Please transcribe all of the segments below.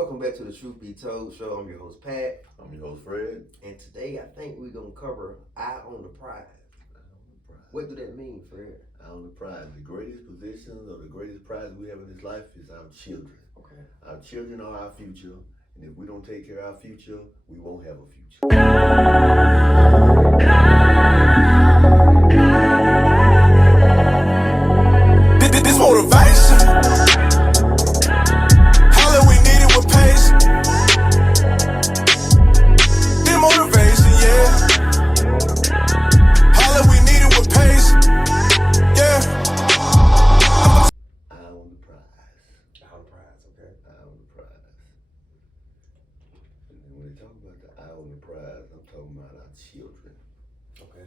Welcome back to the Truth Be Told show. I'm your host, Pat. I'm your host, Fred. And today I think we're going to cover Eye on the Prize. What do that mean, Fred? Eye on the prize. The greatest position or the greatest prize we have in this life is our children. Okay. Our children are our future. And if we don't take care of our future, we won't have a future. This motivation. All that we needed was patience. This motivation, yeah. All that we needed was patience, yeah. Eye on the prize. Eye on the Prize, okay. Eye on the prize. And when they talk about the eye on the prize, I'm talking about our children. Okay.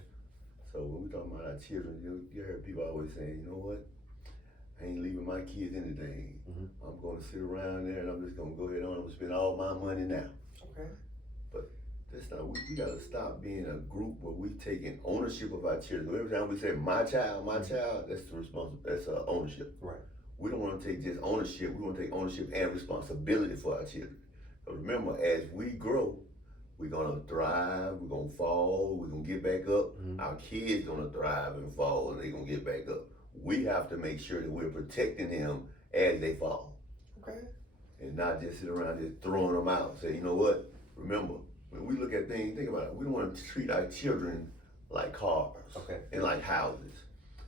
So when we talk about our children, you hear people always saying, you know what? I ain't leaving my kids anything. Mm-hmm. I'm going to sit around there and I'm just going to go ahead on and spend all my money now. Okay. But that's not, we got to stop being a group where we taking ownership of our children. Every time we say my child, that's the that's ownership. Right. We don't want to take just ownership. We want to take ownership and responsibility for our children. So remember, as we grow, we're going to thrive, we're going to fall, we're going to get back up. Mm-hmm. Our kids going to thrive and fall, and they're going to get back up. We have to make sure that we're protecting them as they fall. Okay. And not just sit around just throwing them out. Say, you know what? Remember, when we look at things, think about it. We don't want to treat our children like cars and like houses.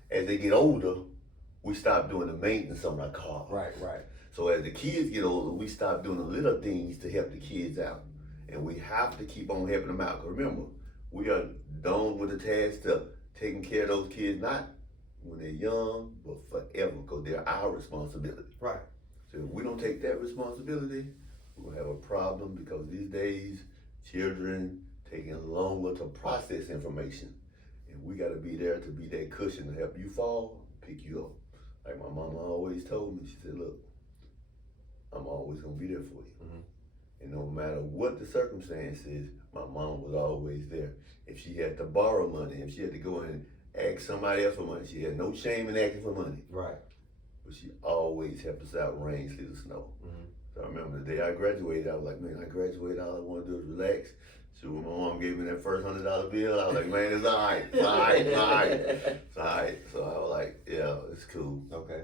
As they get older, we stop doing the maintenance on our car. Right. So as the kids get older, we stop doing the little things to help the kids out. And we have to keep on helping them out. Because remember, we are done with the task of taking care of those kids, not when they're young, but forever, because they're our responsibility. Right. So if we don't take that responsibility, we're gonna have a problem, because these days, children taking longer to process information. And we gotta be there to be that cushion to help you fall, pick you up. Like my mama always told me, she said, look, I'm always gonna be there for you. Mm-hmm. And no matter what the circumstances, my mom was always there. If she had to borrow money, if she had to go and ask somebody else for money, she had no shame in asking for money. Right. But she always helped us out rain, sleet, or snow. Mm-hmm. So I remember the day I graduated, I was like, man, I graduated, all I want to do is relax. So when my mom gave me that first $100 bill, I was like, man, it's all right, it's all right, it's all right, it's all right. So I was like, yeah, it's cool. Okay.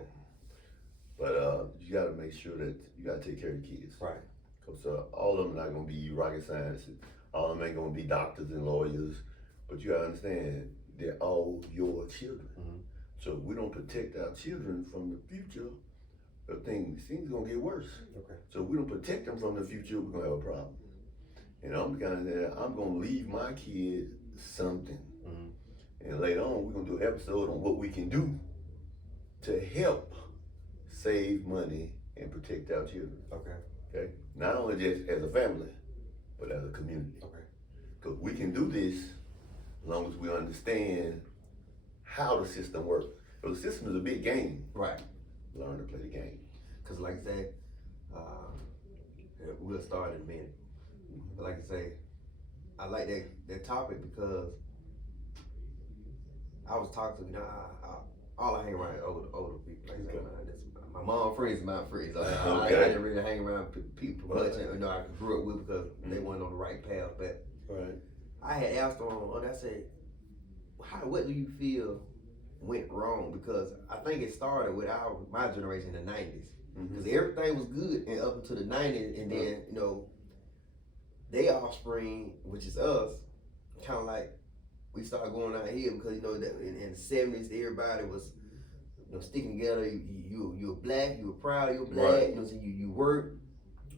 But you got to make sure that you got to take care of your kids. Right. Because all of them are not going to be rocket scientists. All of them ain't going to be doctors and lawyers. But you got to understand, they're all your children. Mm-hmm. So if we don't protect our children from the future, things going to get worse. Okay. So if we don't protect them from the future, we're going to have a problem. And I'm the kind that I'm going to leave my kids something. Mm-hmm. And later on, we're going to do an episode on what we can do to help save money and protect our children. Okay? Not only just as a family, but as a community. Okay. Because we can do this as long as we understand how the system works. Because the system is a big game. Right. Learn to play the game. Because like I said, we'll start in a minute. But like I say, I like that topic because I was talking to, all I hang around is older people. Like I say, my mom friends is my friends. I didn't really hang around people much. You know, I grew up with because they weren't on the right path. But I had asked them, and I said, what do you feel went wrong? Because I think it started with my generation in the 90s. Because everything was good and up until the 90s, and then, you know, their offspring, which is us, kind of like we started going out here because, you know, that in the 70s, everybody was, you know, sticking together. You were black, you were proud, you were black, you know, so you work.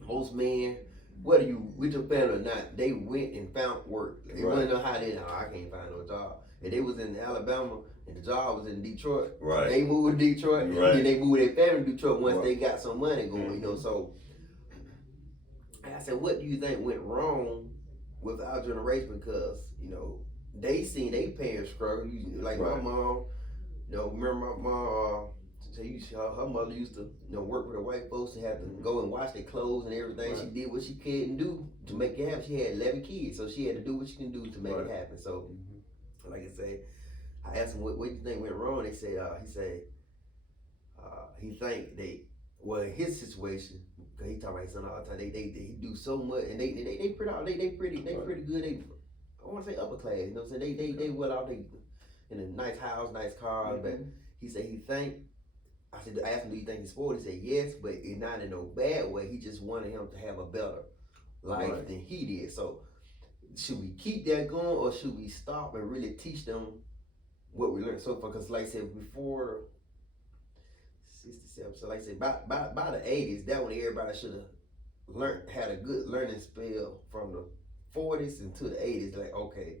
Most men, whether you with your family or not, they went and found work. They wouldn't know how I can't find no job. And they was in Alabama, and the job was in Detroit. Right. They moved to Detroit, and then they moved their family to Detroit once they got some money going, you know, so I said, what do you think went wrong with our generation? Because, you know, they seen their parents struggle. Like my mom, you know, remember my mom, her mother used to, you know, work with the white folks and have to go and wash their clothes and everything. She did what she could do to make it happen. She had 11 kids, so she had to do what she can do to make it happen. So, like I say, I asked him, what do you think went wrong? They said, he think in his situation, cause he talk about his son all the time. They do so much, and they pretty good. I want to say upper class. You know what I'm saying? They well out. They in a nice house, nice car. But he said he think. I said, I asked him, do you think he's spoiled? He said yes, but it's not in no bad way. He just wanted him to have a better life than he did. So should we keep that going, or should we stop and really teach them what we learned so far? Because like I said before, 67. So like I said, by the 80s, that when everybody should have had a good learning spell from the 40s into the 80s. Like, okay,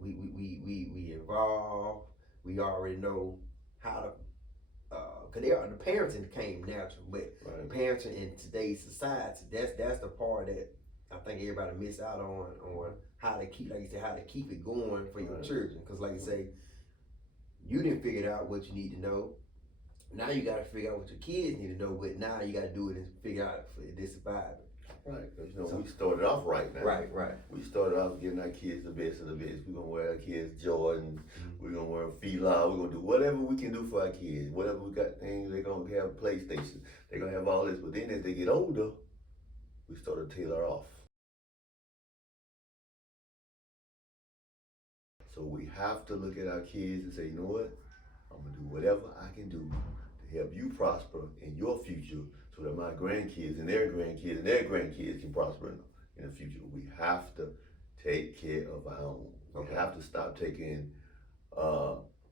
we involved. We already know how to. Cause the parenting came natural, but the parenting in today's society, that's the part that I think everybody miss out on how to keep, like you said, how to keep it going for your children. Cause like you say, you didn't figure out what you need to know. Now you got to figure out what your kids need to know, but now you got to do it and figure out for their survival. Right, because we started off right now. Right. We started off giving our kids the best of the best. We're going to wear our kids Jordan. We're going to wear Fila. We're going to do whatever we can do for our kids. Whatever we got things, they're going to have PlayStation. They're going to have all this. But then as they get older, we start to tailor off. So we have to look at our kids and say, you know what? I'm going to do whatever I can do to help you prosper in your future, so that my grandkids and their grandkids and their grandkids can prosper in the future. We have to take care of our own. We have to stop taking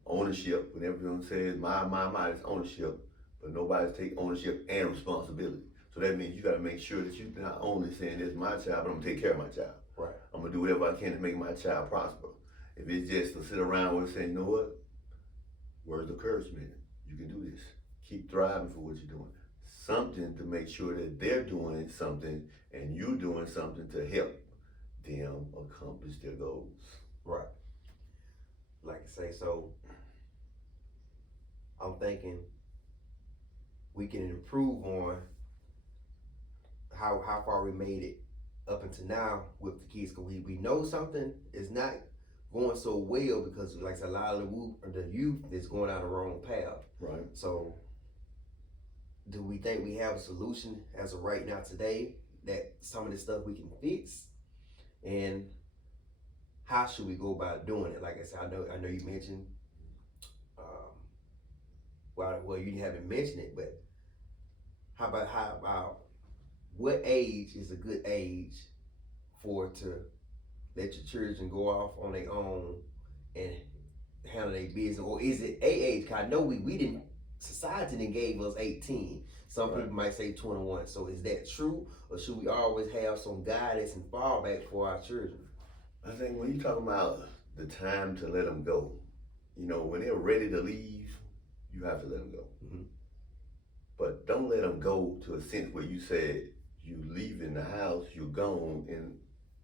ownership. When everyone says my, it's ownership, but nobody's taking ownership and responsibility. So that means you got to make sure that you're not only saying this is my child, but I'm gonna take care of my child. Right. I'm gonna do whatever I can to make my child prosper. If it's just to sit around and say, you know what? Words of encouragement. You can do this. Keep thriving for what you're doing. Something to make sure that they're doing something and you doing something to help them accomplish their goals. Right. Like I say, so I'm thinking we can improve on how far we made it up until now with the kids, because we know something is not going so well, because like I said, a lot of the youth is going down the wrong path. Right. So do we think we have a solution as of right now today that some of this stuff we can fix? And how should we go about doing it? Like I said, I know you mentioned, well you haven't mentioned it, but how about what age is a good age to let your children go off on their own and handle their business? Or is it a age? Cause I know we didn't, society didn't gave us 18. Some people might say 21. So is that true? Or should we always have some guidance and fallback for our children? I think when you're talking about the time to let them go, you know, when they're ready to leave, you have to let them go. Mm-hmm. But don't let them go to a sense where you said you leaving the house, you're gone, and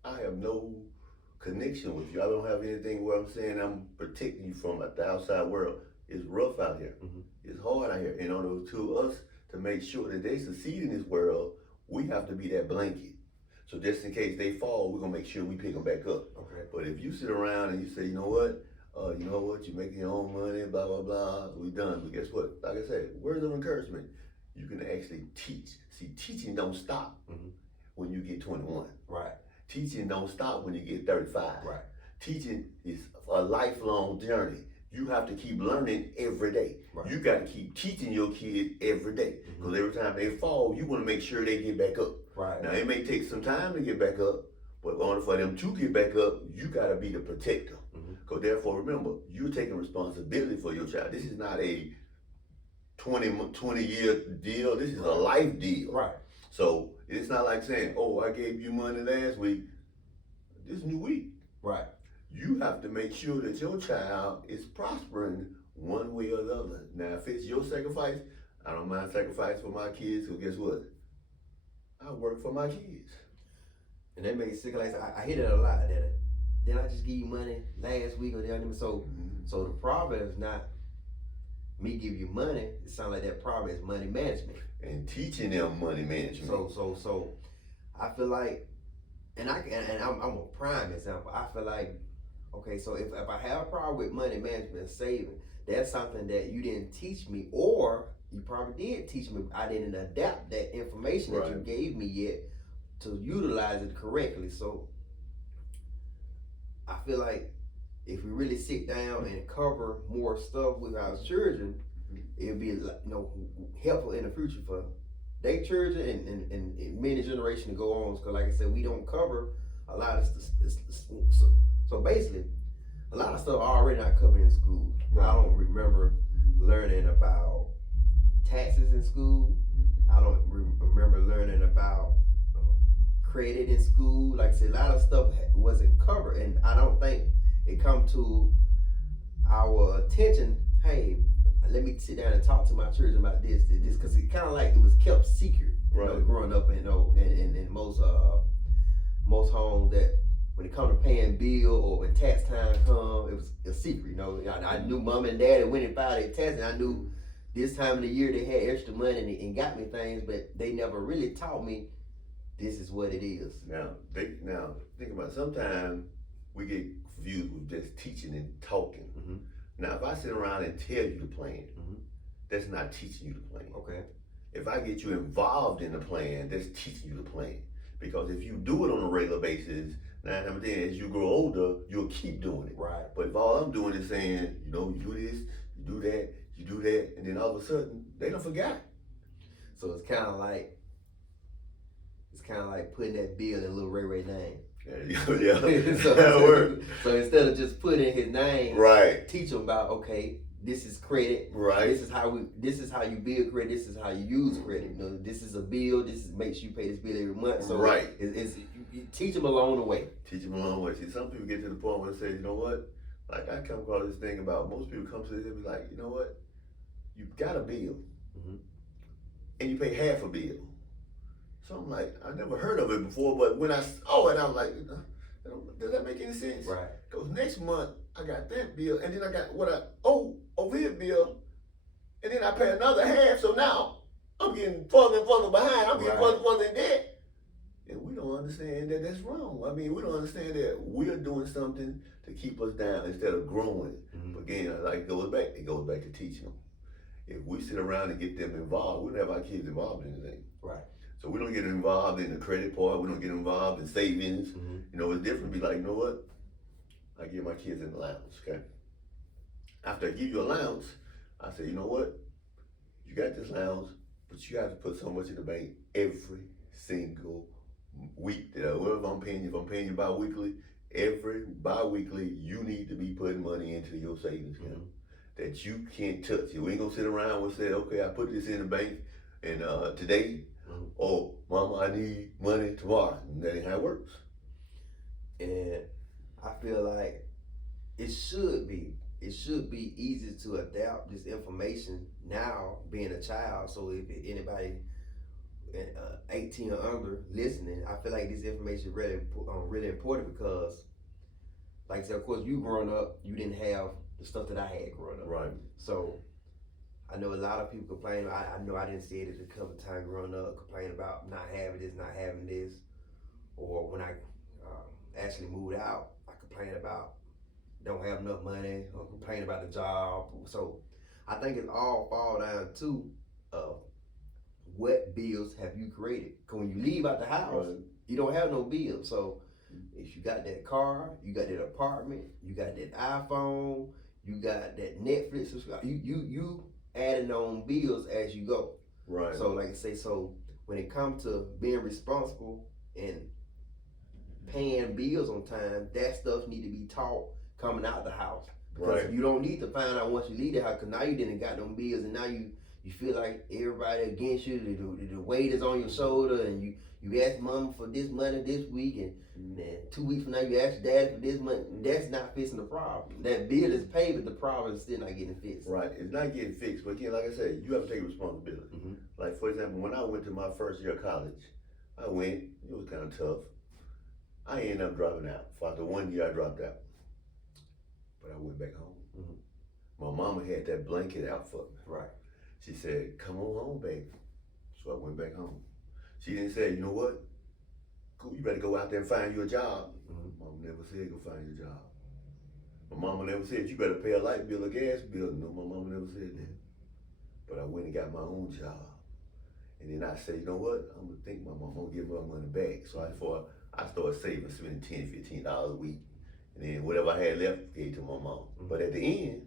I have no connection with you. I don't have anything where I'm saying I'm protecting you from the outside world. It's rough out here. Mm-hmm. It's hard out here. In order to us to make sure that they succeed in this world, we have to be that blanket. So just in case they fall, we're gonna make sure we pick them back up. Okay. But if you sit around and you say, you know what, you're making your own money, blah, blah, blah, we done. But guess what? Like I said, words of encouragement. You can actually teach. See, teaching don't stop when you get 21. Right. Teaching don't stop when you get 35. Right. Teaching is a lifelong journey. You have to keep learning every day. Right. You got to keep teaching your kids every day. Because every time they fall, you want to make sure they get back up. Right. Now, it may take some time to get back up, but in order for them to get back up, you got to be the protector. Because therefore, remember, you're taking responsibility for your child. This is not a 20-year deal. This is a life deal. Right. So it's not like saying, oh, I gave you money last week. This new week. Right. You have to make sure that your child is prospering one way or the other. Now, if it's your sacrifice, I don't mind sacrifice for my kids, because guess what? I work for my kids. And that makes it sick. Like I hear that a lot. Then I just give you money last week or the other. So the problem is not me give you money. It sounds like that problem is money management. And teaching them money management. So I feel like, and I'm a prime example. I feel like, okay, so if I have a problem with money management and saving, that's something that you didn't teach me, or you probably did teach me. I didn't adapt that information that you Right. gave me yet to utilize it correctly. So I feel like if we really sit down and cover more stuff with our children, it'll be helpful in the future for their children and many generations to go on. Because like I said, we don't cover a lot of so basically a lot of stuff already not covered in school. I don't remember learning about taxes in school. I don't remember learning about credit in school. Like I said, a lot of stuff wasn't covered, and I don't think it come to our attention. Hey, let me sit down and talk to my children about this, because it kind of like it was kept secret. Growing up, in most homes, that when it come to paying bill or when tax time come, it was a secret. I knew mom and dad went and filed their tax, and I knew this time of the year they had extra money and got me things, but they never really taught me this is what it is. Now think about it. Sometimes we get confused with just teaching and talking. Mm-hmm. Now, if I sit around and tell you the plan, Mm-hmm. that's not teaching you the plan. Okay. If I get you involved in the plan, that's teaching you the plan. Because if you do it on a regular basis, 9 times out of 10, as you grow older, you'll keep doing it. Right. But if all I'm doing is saying, you do this, you do that, you do that, and then all of a sudden, they don't forget. So it's kind of like putting that bill in Lil Ray name. Yeah. So instead of just putting his name, Right. teach them about, okay, this is credit. Right. This is how you build credit. This is how you use credit. This is a bill. Makes you pay this bill every month. So right. You teach them along the way. Teach them along the way. See, some people get to the point where they say, you know what? Like I come across this thing about most people come to this and be like, you know what? You got a bill, Mm-hmm. and you pay half a bill. So I'm like, I never heard of it before, but when I saw it, I was like, does that make any sense? Right. Because next month I got that bill, and then I got what I owe over here bill, and then I pay another half. So now I'm getting further and further behind. I'm getting further and further in debt, and we don't understand that that's wrong. I mean, we don't understand that we're doing something to keep us down instead of growing. Mm-hmm. But again, like it goes back to teaching them. If we sit around and get them involved, we don't have our kids involved in anything. Right. So we don't get involved in the credit part. We don't get involved in savings. Mm-hmm. It's different. Be like, you know what? I give my kids an allowance, okay? After I give you allowance, I say, you know what? You got this allowance, but you have to put so much in the bank every single week. Whatever I'm paying you, if I'm paying you bi-weekly, every bi-weekly, you need to be putting money into your savings account that you can't touch. You ain't gonna sit around and say, okay, I put this in the bank, and today, oh, mama, I need money tomorrow. And that ain't how it works. And I feel like it should be easy to adapt this information now, being a child. So if anybody 18 or under listening, I feel like this information is really important, because like I said, of course, you growing up, you didn't have the stuff that I had growing up. Right. So I know a lot of people complain. I know I didn't see it a couple of times growing up, complain about not having this, or when I actually moved out, I complained about don't have enough money, or complain about the job. So I think it all fall down to what bills have you created? Because when you leave out the house, you don't have no bills. So if you got that car, you got that apartment, you got that iPhone, you got that Netflix subscription, you adding on bills as you go. Right. So like I say, so when it comes to being responsible and paying bills on time, that stuff need to be taught coming out the house. Because you don't need to find out once you leave the house, because now you didn't got them bills, and now you feel like everybody against you, the weight is on your shoulder, and you ask mom for this money this week, and then 2 weeks from now you ask dad for this money. That's not fixing the problem. That bill is paid, but the problem is still not getting fixed. Right, it's not getting fixed, but again, like I said, you have to take responsibility. Mm-hmm. Like for example, when I went to my first year of college, it was kind of tough. I ended up dropping out. For after 1 year, I dropped out. But I went back home. Mm-hmm. My mama had that blanket out for me. Right. She said, come on home, baby. So I went back home. She didn't say, you know what? Cool, you better go out there and find you a job. Mm-hmm. Mama never said go find you a job. My mama never said you better pay a light bill or gas bill. No, my mama never said that. but I went and got my own job. And then I said, you know what? I'm gonna think my mom, I'm gonna give my money back. So I started saving, spending $10, $15 a week. And then whatever I had left, gave to my mom. But at the end,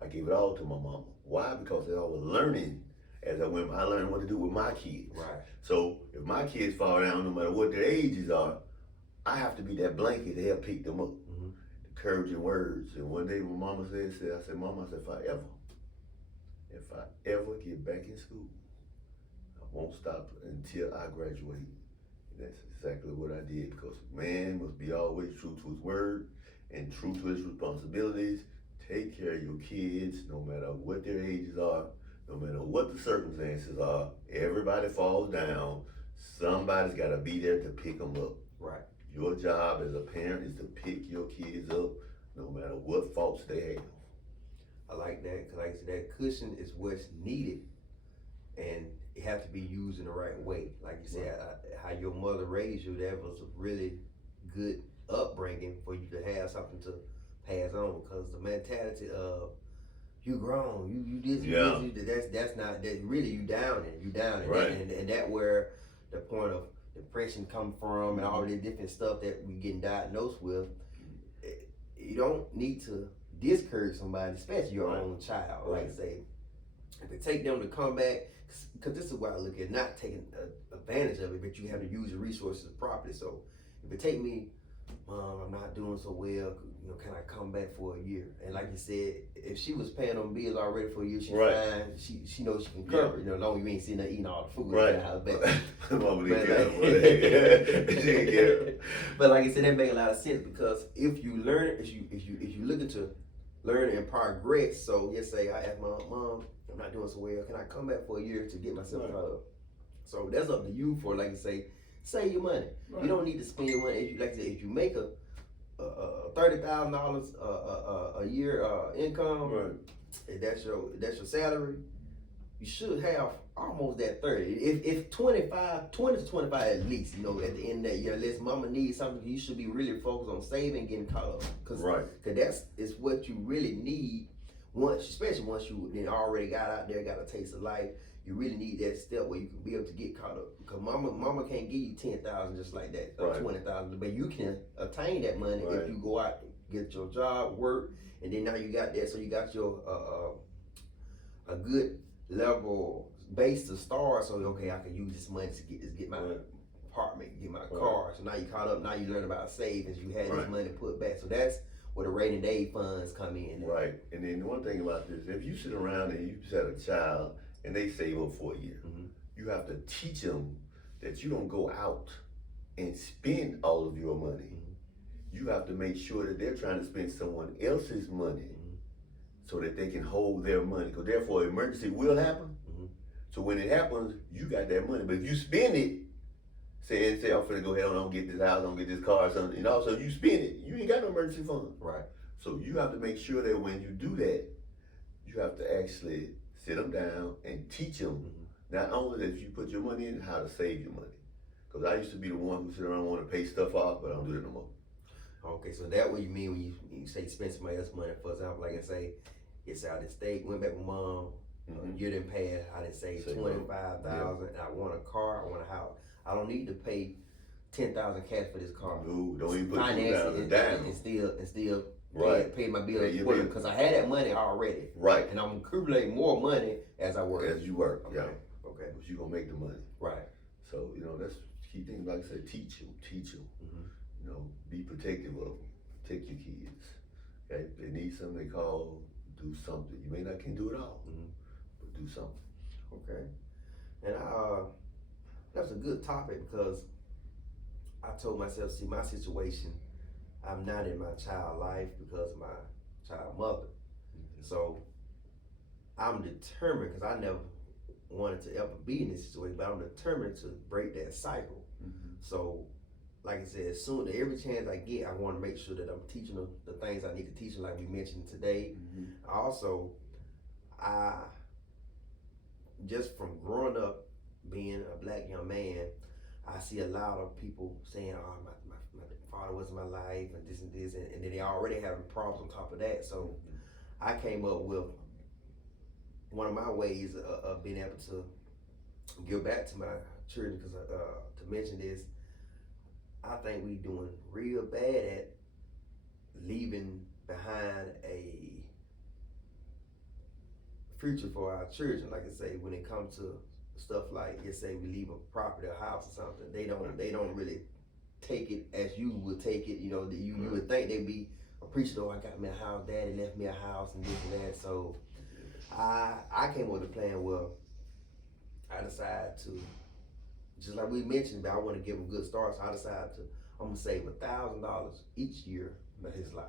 I gave it all to my mama. Why? Because I was learning as I went, I learned what to do with my kids. Right. So if my kids fall down, no matter what their ages are, I have to be that blanket to help pick them up. Encouraging words. And one day my mama said, I said, Mama, I said, if I ever get back in school, I won't stop until I graduate. And that's exactly what I did, because man must be always true to his word and true to his responsibilities. Take care of your kids, no matter what their ages are, no matter what the circumstances are. Everybody falls down. Somebody's got to be there to pick them up. Right. Your job as a parent is to pick your kids up, no matter what faults they have. I like that, because like I said, that cushion is what's needed, and it has to be used in the right way. Like you said, how your mother raised you, that was a really good upbringing for you to have something to pass on, because the mentality of you grown, you this, you this, that's not, that really you down it, Right. and that where the point of depression come from, and all the different stuff that we getting diagnosed with. You don't need to discourage somebody, especially your own child. Like say, if it take them to come back, because this is what I look at, not taking advantage of it, but you have to use the resources properly. So if it take me, Mom, I'm not doing so well, can I come back for a year? And like you said, if she was paying on bills already for a year, she's fine. She knows she can cover it. Long as you ain't sitting there eating all the food in the house back. But like I said, that make a lot of sense, because if you learn, if you looking to learn and progress, so let's say I ask my mom, I'm not doing so well, can I come back for a year to get myself caught up? So that's up to you for, like you say, save your money. You don't need to spend your money. If you, like I said, if you make a $30,000 a year income, if that's your salary, you should have almost that 30. If 20 to 25 at least, at the end of that year, unless mama needs something, you should be really focused on saving, getting caught up. Cause that's is what you really need especially once you already got out there, got a taste of life. You really need that step where you can be able to get caught up. Because mama can't give you 10,000 just like that, or 20,000. But you can attain that money if you go out, get your job, work, and then now you got that. So you got your a good level base to start. So okay, I can use this money to get my apartment, get my car. So now you caught up. Now you learn about savings. You had this money put back. So that's where the rainy day funds come in. Right. And then one thing about this, if you sit around and you just had a child and they save up for a year, you have to teach them that you don't go out and spend all of your money. You have to make sure that they're trying to spend someone else's money so that they can hold their money. Because therefore, emergency will happen. So when it happens, you got that money. But if you spend it, say I'm finna go ahead and I'm get this house, I'm gonna get this car or something, and also you spend it, you ain't got no emergency fund. Right. So you have to make sure that when you do that, you have to actually sit them down and teach them not only that you put your money in, how to save your money. Because I used to be the one who sit around and want to pay stuff off, but I don't do that no more. Okay, so that what you mean when you say spend somebody else's money. For example, like I say, it's out of state, went back with mom, you didn't pay it, I didn't say 25,000, I want a car, I want a house. I don't need to pay 10,000 cash for this car. No, don't even put $2,000 down. And still Right. pay my bills because I had that money already. Right. And I'm accumulating more money as I work. As you work, Okay. Okay. But you're gonna make the money. Right. So, that's key thing. Like I said, teach them. Be protective of them. Protect your kids. Okay? If they need something, they call, do something. You may not can do it all, but do something. Okay. And that's a good topic, because I told myself, see, my situation, I'm not in my child life because of my child mother. So I'm determined, because I never wanted to ever be in this situation, but I'm determined to break that cycle. So, like I said, soon, every chance I get, I want to make sure that I'm teaching them the things I need to teach them, like we mentioned today. Also, just from growing up, being a black young man, I see a lot of people saying, oh, my father was in my life, and this, and then they already having problems on top of that. So I came up with, one of my ways of being able to give back to my children, because to mention this, I think we doing real bad at leaving behind a future for our children. Like I say, when it comes to stuff like, let's say we leave a property, a house or something, they don't really take it as you would take it. You know, you would think they'd be appreciative. Oh, I got me a house, daddy left me a house and this and that. So I came up with a plan where I decided to, just like we mentioned, but I want to give him a good start. So I decided to, I'm gonna save $1,000 each year of his life,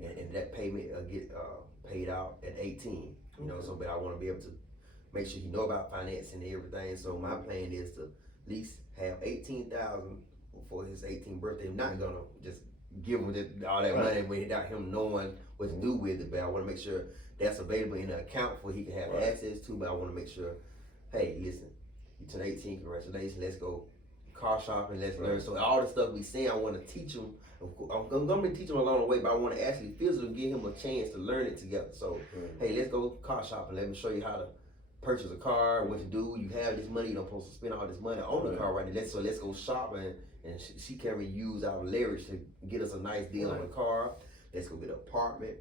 and that payment get paid out at 18. You know, so but I want to be able to make sure he know about financing and everything. So my plan is to at least have $18,000 for his 18th birthday. I'm not gonna just give him all that money without him knowing what to do with it. But I want to make sure that's available in an account for he can have access to. But I want to make sure, hey, listen, you turned 18, congratulations. Let's go car shopping. Let's learn. So all the stuff we saying, I want to teach him. I'm gonna teach him along the way, but I want to actually physically give him a chance to learn it together. So, hey, let's go car shopping. Let me show you how to purchase a car, what to do. You have this money, you don't supposed to spend all this money on the car right now. Let's go shopping, and she can use our leverage to get us a nice deal on a car. Let's go get an apartment.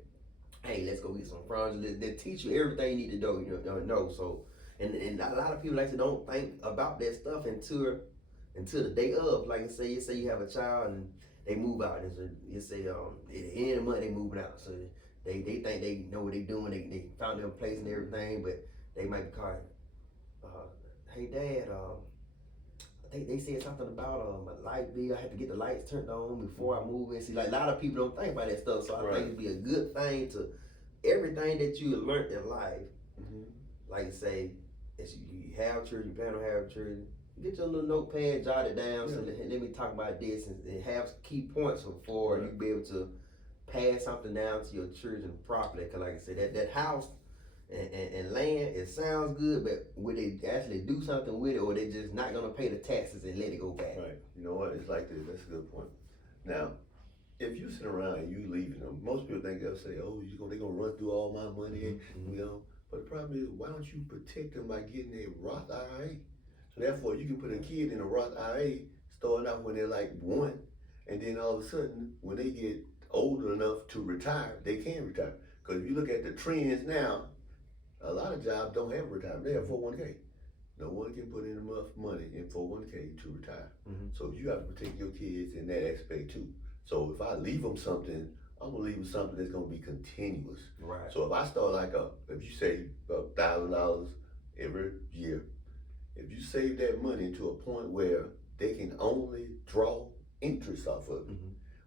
Hey, let's go get some furniture. They teach you everything you need to know. So, and a lot of people like to don't think about that stuff until the day of. Like say you have a child and they move out, and so you say at the end of the month they moving out. So they think they know what they doing. They found their place and everything, but they might be calling, hey dad, they said something about a light bill. I had to get the lights turned on before I move in. See, like a lot of people don't think about that stuff. So I think it'd be a good thing to everything that you learned in life. Like say, as you have children, you plan on having children, get your little notepad, jot it down. So let me talk about this and have key points for you be able to pass something down to your children properly. Cause like I said, that house and land, it sounds good, but would they actually do something with it, or they just not gonna pay the taxes and let it go back? Right. You know what? It's like this. That's a good point. Now, if you sit around and you leaving them, most people think they'll say, "Oh, they're gonna run through all my money," you know. But the problem is, why don't you protect them by getting a Roth IRA? So therefore, you can put a kid in a Roth IRA starting out when they're like 1, and then all of a sudden, when they get old enough to retire, they can retire. Because if you look at the trends now, a lot of jobs don't have retirement. They have 401k. No one can put in enough money in 401k to retire. So you have to protect your kids in that aspect too. So if I leave them something, I'm gonna leave them something that's gonna be continuous. Right. So if I start if you save $1,000 every year, if you save that money to a point where they can only draw interest off of it,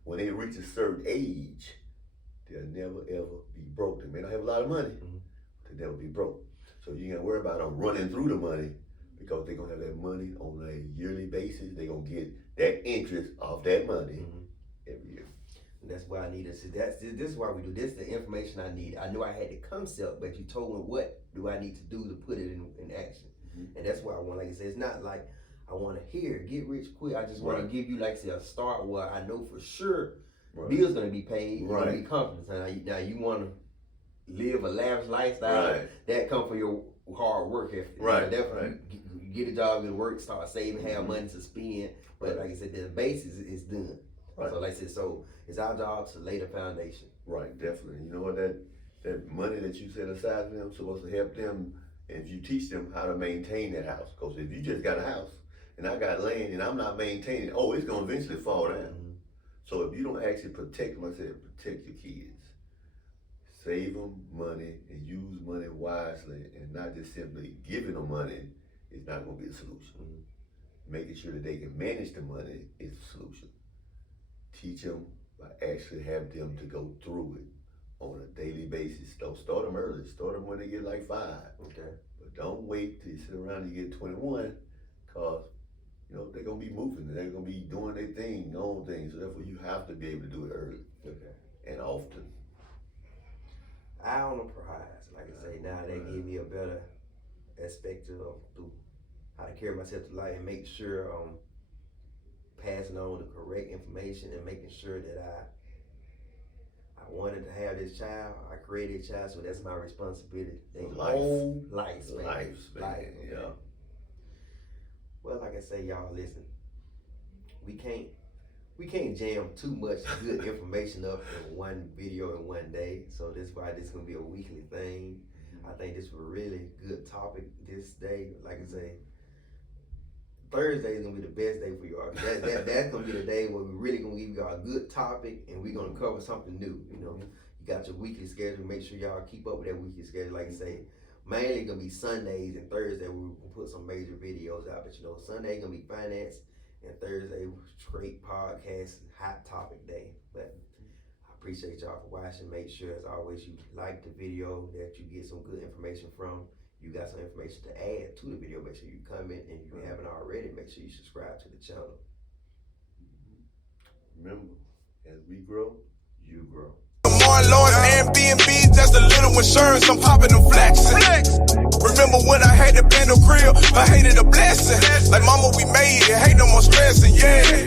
when they reach a certain age, they'll never ever be broke. They may not have a lot of money, but they'll never be broke. So you ain't gotta worry about them running through the money, because they're gonna have that money on a yearly basis. They're gonna get that interest off that money every year. And that's why I needed to. This is why we do this. The information I need. I knew I had the concept, but you told me what do I need to do to put it in action. And that's why I want, like I said, it's not like I want to get rich quick. I just want to give you, like I said, a start where I know for sure bills gonna be paid. You're gonna be confident. Now you want to live a lavish lifestyle. That come from your hard work ethic. You get a job, go to work, start saving, have money to spend. But like I said, the basis is done. So like I said, so it's our job to lay the foundation. Right, definitely. You know what, that money that you set aside for them supposed to help them. And if you teach them how to maintain that house, because if you just got a house and I got land and I'm not maintaining it, it's going to eventually fall down. So if you don't actually protect them, I said, protect your kids. Save them money and use money wisely, and not just simply giving them money is not going to be a solution. Making sure that they can manage the money is the solution. Teach them by actually have them to go through it on a daily basis. Don't start them early. Start them when they get like 5. But don't wait till you sit around and you get 21, because they're gonna be moving. They're gonna be doing their thing, own thing. So therefore, you have to be able to do it early and often. Eye on the prize. Like I say, now they give me a better aspect of how to carry myself through life and make sure I'm passing on the correct information and making sure that I wanted to have this child. I created a child, so that's my responsibility. They Life. whole lifespan. Lifespan, yeah. Well, like I say, y'all, listen. We can't jam too much good information up in one video in one day. So that's why this is gonna be a weekly thing. I think this was a really good topic this day. Like I say, Thursday is gonna be the best day for y'all. That's gonna be the day where we really gonna give y'all a good topic and we're gonna cover something new. You know, you got your weekly schedule. Make sure y'all keep up with that weekly schedule. Like I say, mainly gonna be Sundays and Thursday. We're gonna put some major videos out. But you know, Sunday gonna be finance and Thursday straight podcast hot topic day. But I appreciate y'all for watching. Make sure, as always, you like the video, that you get some good information from. You got some information to add to the video. Make sure you comment, and if you haven't already, make sure you subscribe to the channel. Remember, as we grow, you grow. More Lord Airbnb, just a little insurance. I'm popping them flexing. Remember when I had to bend the grill? I hated a blessing. Like mama, we made it. Ain't no more stressing. Yeah.